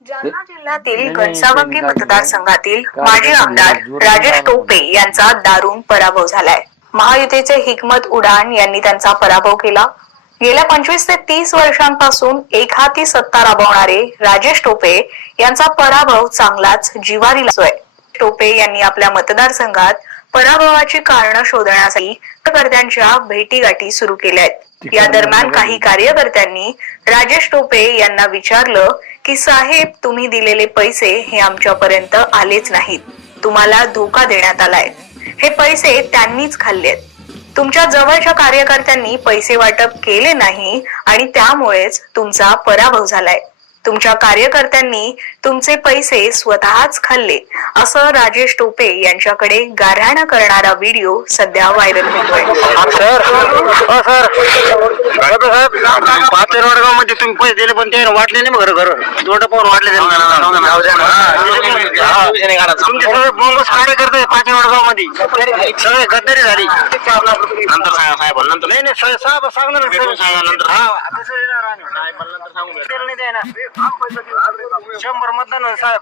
जालना जिल्ह्यातील घनसावंगी मतदारसंघातील माजी आमदार राजेश टोपे यांचा दारुण पराभव झालाय. महायुतीचे हिकमत उडान यांनी त्यांचा पराभव केला. गेल्या पंचवीस ते तीस वर्षांपासून एकहाती सत्ता राबवणारे राजेश टोपे यांचा पराभव चांगलाच जिवारी लागतोय. टोपे यांनी आपल्या मतदारसंघात पराभवाची कारणं शोधण्यासाठी कार्यकर्त्यांच्या भेटीगाठी सुरू केल्या आहेत या दरम्यान काही कार्यकर्त्यांनी राजेश टोपे यांना विचारलं की साहेब तुम्ही दिलेले पैसे हे आमच्यापर्यंत आलेच नाहीत. तुम्हाला धोका देण्यात आलाय. हे पैसे त्यांनीच खाल्लेत. तुमच्या जवळच्या कार्यकर्त्यांनी पैसे वाटप केले नाही आणि त्यामुळेच तुमचा पराभव झालाय. तुमच्या कार्यकर्त्यांनी तुमचे पैसे स्वतःच खाल्ले असं राजेश टोपे यांच्याकडे गाऱ्हाणं करणारा व्हिडिओ सध्या व्हायरल होतोय. सर हो सर साहेब पाचर वडगावमध्ये म्हणजे तुम्ही पैसे दिले पण ते वाटले नाही घर घर. दोडं पाहून वाटले तुमचे सगळे बोंगस कार्यकर्ते पाचशे वडगावमध्ये सगळे गद्दारी झाली. नंतर सांगा साहेब नंतर नाही नाही साहेब साहेब सांगा नंतर शंभर मतदान साहेब.